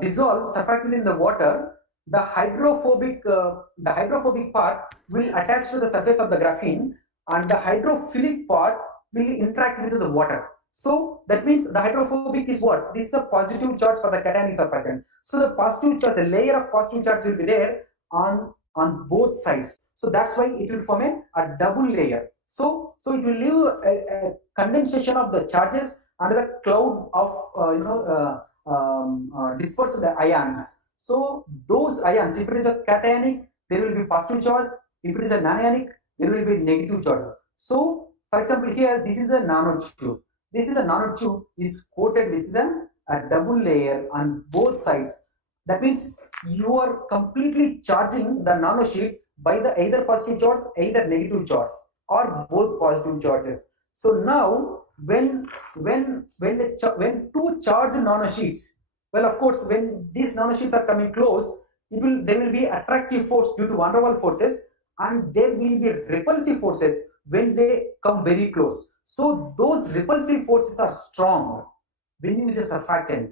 dissolve surfactant in the water, the hydrophobic part will attach to the surface of the graphene, and the hydrophilic part will interact with the water. So that means the hydrophobic is what? This is a positive charge for the cationic surfactant. So the positive charge, the layer of positive charge will be there on both sides. So that's why it will form a double layer. So it will leave a condensation of the charges under the cloud of dispersed ions. So those ions, if it is a cationic, there will be positive charge. If it is a non-ionic, there will be negative charge. So for example, here this is a nanotube. This is a nanotube is coated with a double layer on both sides. That means you are completely charging the nanosheet by the either positive charge, either negative charge, or both positive charges. So now when two charged nanosheets, well, of course, when these nanosheets are coming close, there will be attractive force due to van der Waals forces, and there will be repulsive forces when they come very close. So those repulsive forces are strong when you use a surfactant.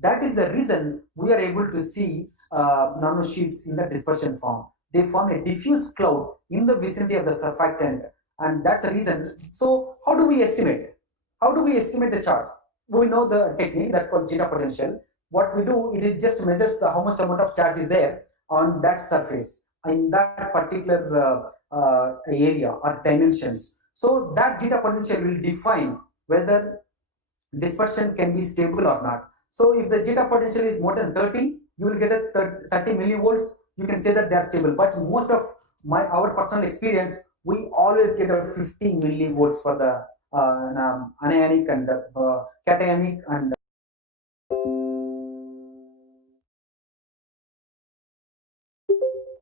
That is the reason we are able to see nanosheets in the dispersion form. They form a diffuse cloud in the vicinity of the surfactant, and that's the reason. So how do we estimate? How do we estimate the charge? We know the technique that's called zeta potential. What we do, it just measures how much amount of charge is there on that surface in that particular area or dimensions. So that zeta potential will define whether dispersion can be stable or not. So if the zeta potential is more than 30, you will get a 30 millivolts. You can say that they are stable. But most of our personal experience, we always get a 50 millivolts for the anionic and cationic and.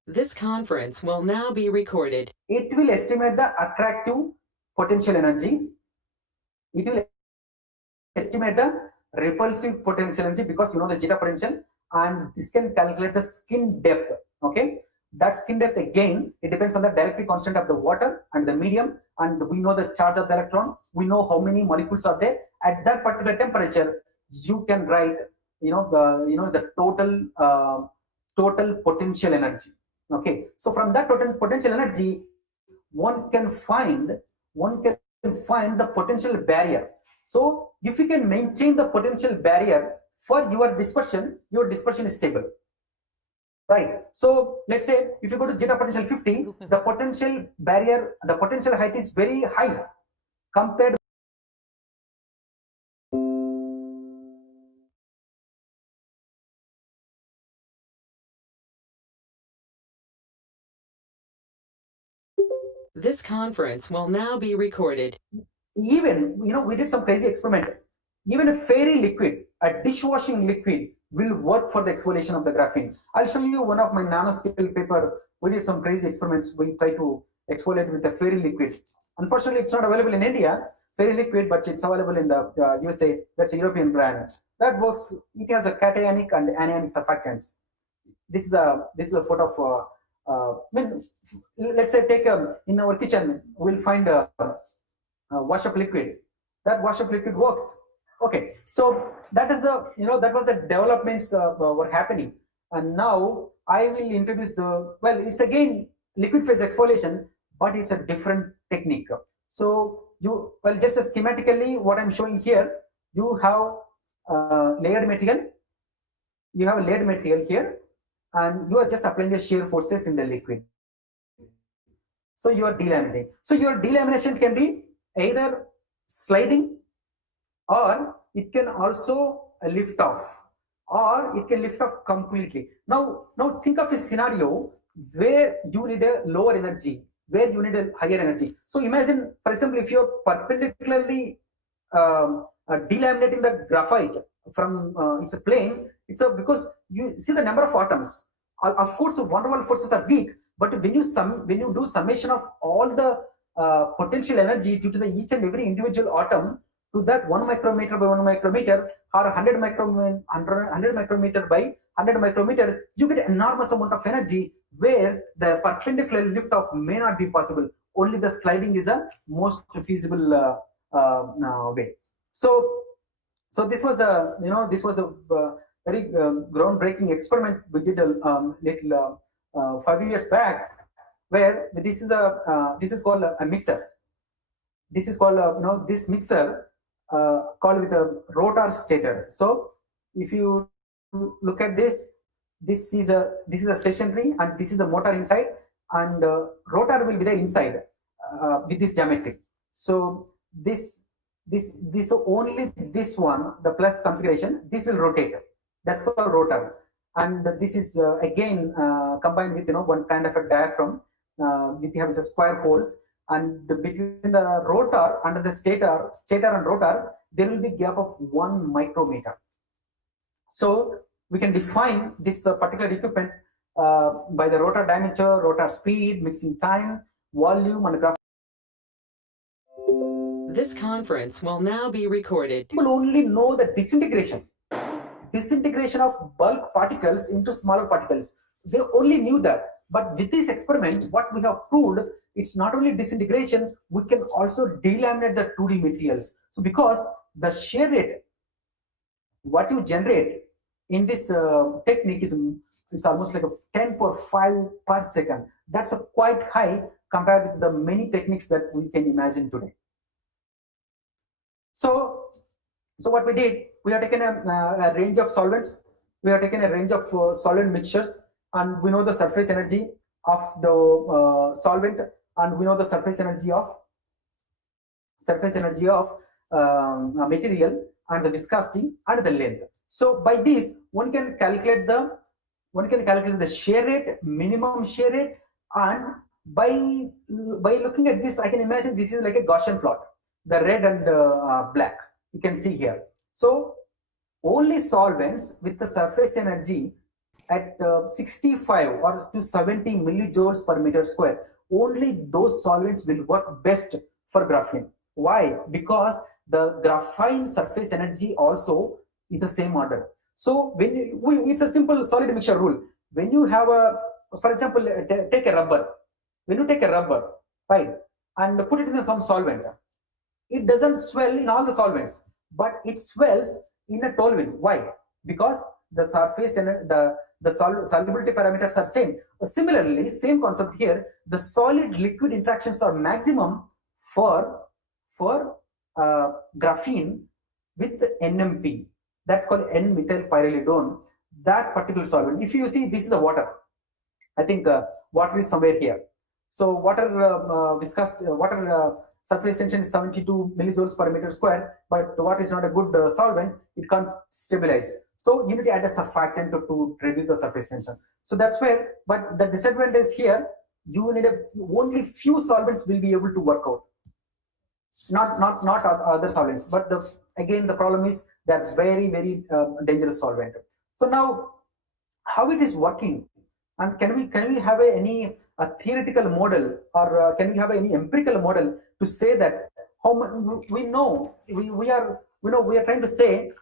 This conference will now be recorded. It will estimate the attractive potential energy. It will estimate the repulsive potential energy, because you know the zeta potential, and this can calculate the skin depth. Okay, that skin depth again, it depends on the dielectric constant of the water and the medium, and we know the charge of the electron. We know how many molecules are there at that particular temperature. You can write, the total potential energy. Okay, so from that total potential energy, one can find the potential barrier. So if you can maintain the potential barrier for your dispersion is stable, right? So let's say if you go to zeta potential 50, the potential barrier, the potential height is very high compared This conference will now be recorded. Even, we did some crazy experiment. Even a fairy liquid, a dishwashing liquid, will work for the exfoliation of the graphene. I'll show you one of my nanoscale paper. We did some crazy experiments. We try to exfoliate with a fairy liquid. Unfortunately, it's not available in India, fairy liquid, but it's available in the USA. That's a European brand. That works. It has a cationic and anionic surfactants. This is a photo of. Let's say in our kitchen, we'll find a wash up liquid. That wash up liquid works. Okay, so that is that was the developments were happening, and now I will introduce it's again liquid phase exfoliation, but it's a different technique. So just schematically, what I'm showing here, you have layered material. You have a layered material here, and you are just applying the shear forces in the liquid. So you are delaminating. So your delamination can be either sliding, or it can also lift off, or it can lift off completely. Now think of a scenario where you need a lower energy, where you need a higher energy. So imagine, for example, if you're perpendicularly delaminating the graphite from it's a plane, because you see the number of atoms. Of course, van der Waals forces are weak, but when you do summation of all the potential energy due to the each and every individual atom to that 1 micrometer by 1 micrometer, or 100 micrometer by 100 micrometer, you get enormous amount of energy where the perpendicular lift off may not be possible. Only the sliding is the most feasible way. So this was the very groundbreaking experiment we did a little 5 years back, where this is called a mixer. This is called this mixer called with a rotor stator. So if you look at this is a stationary, and this is a motor inside, and rotor will be there inside with this geometry. So this only this one, the plus configuration, this will rotate. That's called rotor. And this is again combined with one kind of a diaphragm. It has a square holes, and between the rotor and the stator and rotor, there will be gap of 1 micrometer. So we can define this particular equipment by the rotor diameter, rotor speed, mixing time, volume, and graph. This conference will now be recorded. People only know the disintegration of bulk particles into smaller particles. They only knew that. But with this experiment, what we have proved, it's not only disintegration, we can also delaminate the 2D materials. So because the shear rate, what you generate in this technique it's almost like a 10 power 5 per second. That's quite high compared with the many techniques that we can imagine today. So what we did, we have taken a range of solvents, we have taken a range of solvent mixtures, and we know the surface energy of the solvent, and we know the surface energy of material, and the viscosity and the length. So by this, one can calculate the shear rate, minimum shear rate, and by looking at this, I can imagine this is like a Gaussian plot, the red and black. You can see here. So only solvents with the surface energy at 65 or to 70 millijoules per meter square, only those solvents will work best for graphene. Why? Because the graphene surface energy also is the same order. So it's a simple solid mixture rule. When you have for example, take a rubber. When you take a rubber, right, and put it in some solvent, it doesn't swell in all the solvents, but it swells in a toluene. Why? Because the surface and the solubility parameters are same. Similarly, same concept here, the solid liquid interactions are maximum for graphene with NMP. That's called N-methyl pyrrolidone, that particular solvent. If you see, this is a water. I think water is somewhere here. So water surface tension is 72 millijoules per meter square, but water is not a good solvent, it can't stabilize. So you need to add a surfactant to reduce the surface tension. So that's where, but the disadvantage here, you need only few solvents will be able to work out. Not other solvents, but again the problem is they're very dangerous solvent. So now, how it is working, and can we have any theoretical model, or can we have any empirical model to say that how much we know we are trying to say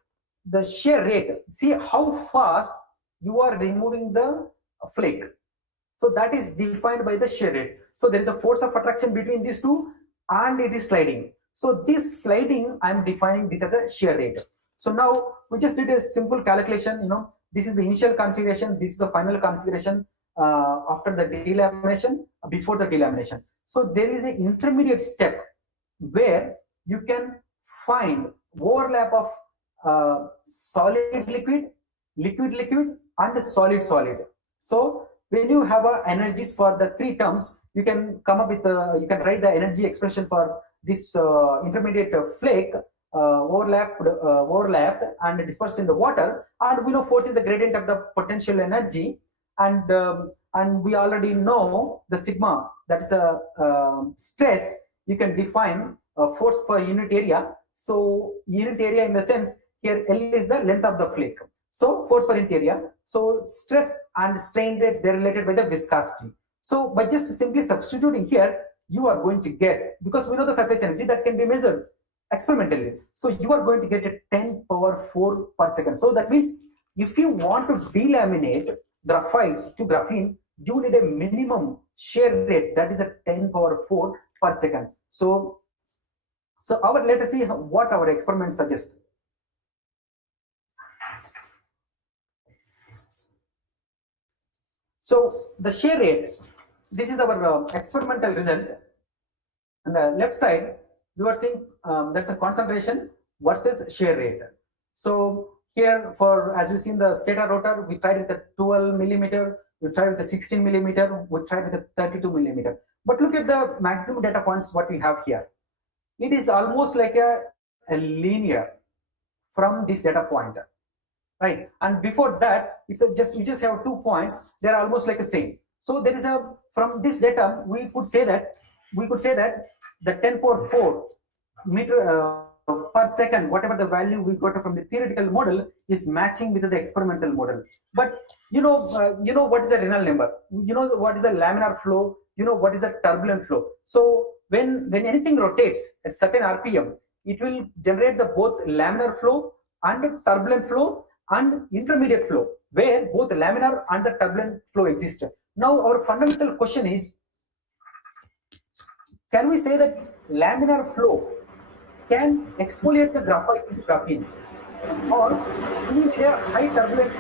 the shear rate. See how fast you are removing the flake. So that is defined by the shear rate. So there is a force of attraction between these two, and it is sliding. So this sliding, I am defining this as a shear rate. So now we just did a simple calculation. This is the initial configuration, this is the final configuration after the delamination, before the delamination. So there is an intermediate step where you can find overlap of solid liquid, liquid and solid. So when you have energies for the three terms, you can come up with you can write the energy expression for this intermediate flake overlapped and dispersed in the water, and we know force is a gradient of the potential energy, and we already know the sigma, that is a stress. You can define force per unit area. So unit area in the sense here L is the length of the flake. So force per unit area. So stress and strain rate, they're related by the viscosity. So by just simply substituting here, you are going to get, because we know the surface energy that can be measured experimentally. So you are going to get a 10 power 4 per second. So that means if you want to delaminate graphite to graphene, you need a minimum shear rate that is a 10 power 4 per second. So let us see what our experiments suggest. So the shear rate, this is our experimental result. On the left side, you are seeing that's a concentration versus shear rate. So here, as you see in the stator rotor, we tried with the 12 millimeter, we tried with the 16 millimeter, we tried with the 32 millimeter. But look at the maximum data points what we have here. It is almost like a linear from this data point, right? And before that, it's you just have 2 points. They're almost like the same. So there is from this data we could say that the 10 power 4 meter per second, whatever the value we got from the theoretical model, is matching with the experimental model. But you know what is the Reynolds number, you know what is the laminar flow, you know what is the turbulent flow. So when anything rotates at certain RPM, it will generate the both laminar flow and turbulent flow and intermediate flow, where both laminar and the turbulent flow exist. Now our fundamental question is, can we say that laminar flow can exfoliate the graphite into graphene, or we need a high turbulent?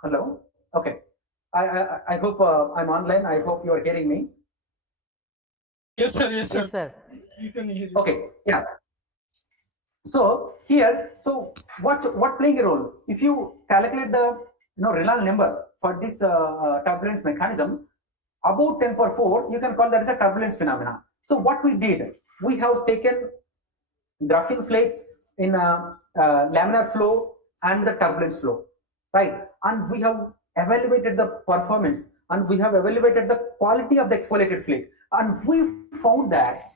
Hello. Okay. I hope I'm online. I hope you are hearing me. Yes, sir. Yes, sir. Yes, sir. You can hear. Okay. Yeah. So here, so what playing a role? If you calculate the Reynolds number for this turbulence mechanism, about 10 power 4, you can call that as a turbulence phenomena. So what we did, we have taken graphene flakes in laminar flow and the turbulence flow, right? And we have evaluated the performance, and we have evaluated the quality of the exfoliated flake, and we found that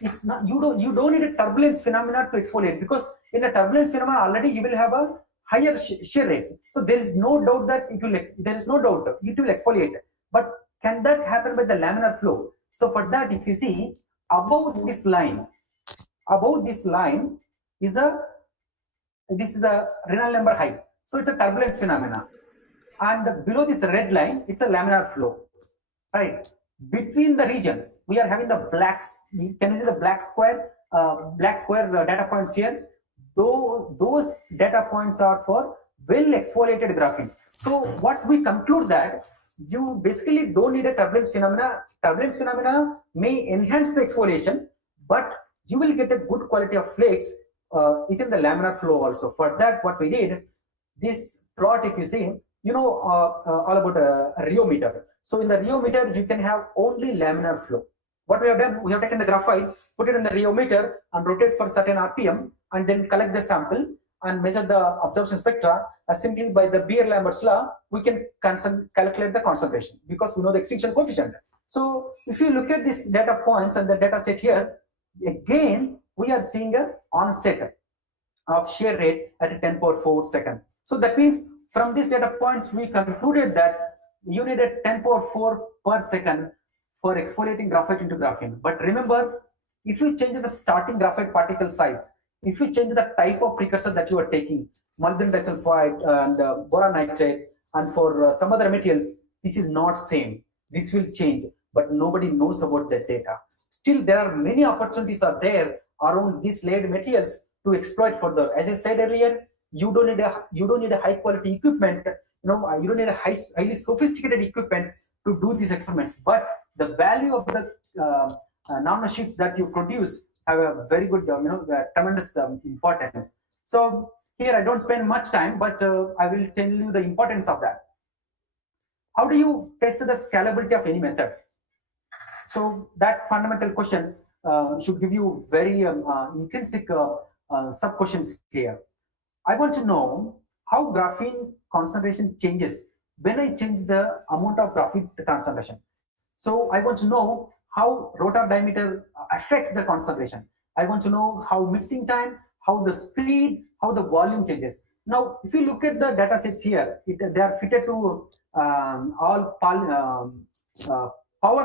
it's not, you don't need a turbulence phenomena to exfoliate, because in a turbulence phenomena already you will have a higher shear rates. So there is no doubt that it will exfoliate. But can that happen by the laminar flow? So for that, if you see above this line is this is a Reynolds number high. So it's a turbulence phenomena. And below this red line, it's a laminar flow, right? Between the region, we are having the blacks. Can you see the black square data points here? Those data points are for well exfoliated graphene. So what we conclude that you basically don't need a turbulence phenomena. Turbulence phenomena may enhance the exfoliation, but you will get a good quality of flakes within the laminar flow also. For that, what we did, this plot, if you see, all about a rheometer. So in the rheometer, you can have only laminar flow. What we have done, we have taken the graphite, put it in the rheometer and rotate for certain RPM, and then collect the sample and measure the absorption spectra simply by the Beer-Lambert's law, we can calculate the concentration because we know the extinction coefficient. So if you look at these data points and the data set here, again, we are seeing an onset of shear rate at 10 power 4 second. So that means from these data points, we concluded that you need a 10 power 4 per second for exfoliating graphite into graphene. But remember, if you change the starting graphite particle size, if you change the type of precursor that you are taking, molybdenum disulfide and boron nitride, and for some other materials, this is not same. This will change, but nobody knows about that data. Still, there are many opportunities are there around these layered materials to exploit further. As I said earlier, you don't need a high quality equipment. You don't need a highly sophisticated equipment to do these experiments. But the value of the nanosheets that you produce have a very good, tremendous importance. So here I don't spend much time, but I will tell you the importance of that. How do you test the scalability of any method? So that fundamental question should give you very intrinsic sub questions here. I want to know how graphene concentration changes when I change the amount of graphene concentration. So I want to know how rotor diameter affects the concentration. I want to know how mixing time, how the speed, how the volume changes. Now, if you look at the data sets here, they are fitted to all power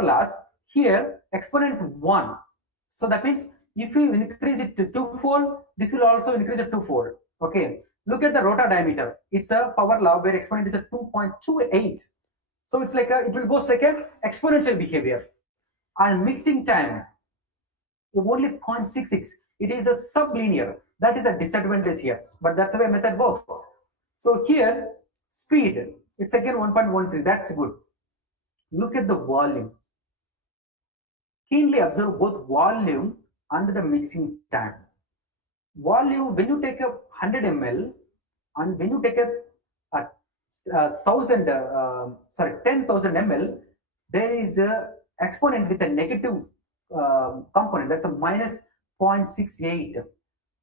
laws. Here, exponent 1. So that means if you increase it to 2-fold, this will also increase it 2-fold. Okay. Look at the rotor diameter. It's a power law where exponent is at 2.28. So it's like it will go like an exponential behavior. And mixing time, only 0.66. It is a sublinear. That is a disadvantage here, but that's the way method works. So here, speed, it's again 1.13. That's good. Look at the volume. Keenly observe both volume and the mixing time. Volume, when you take a 100 ml and when you take a 10,000 ml, there is a exponent with a negative component, that's a minus 0.68.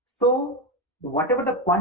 So whatever the quantity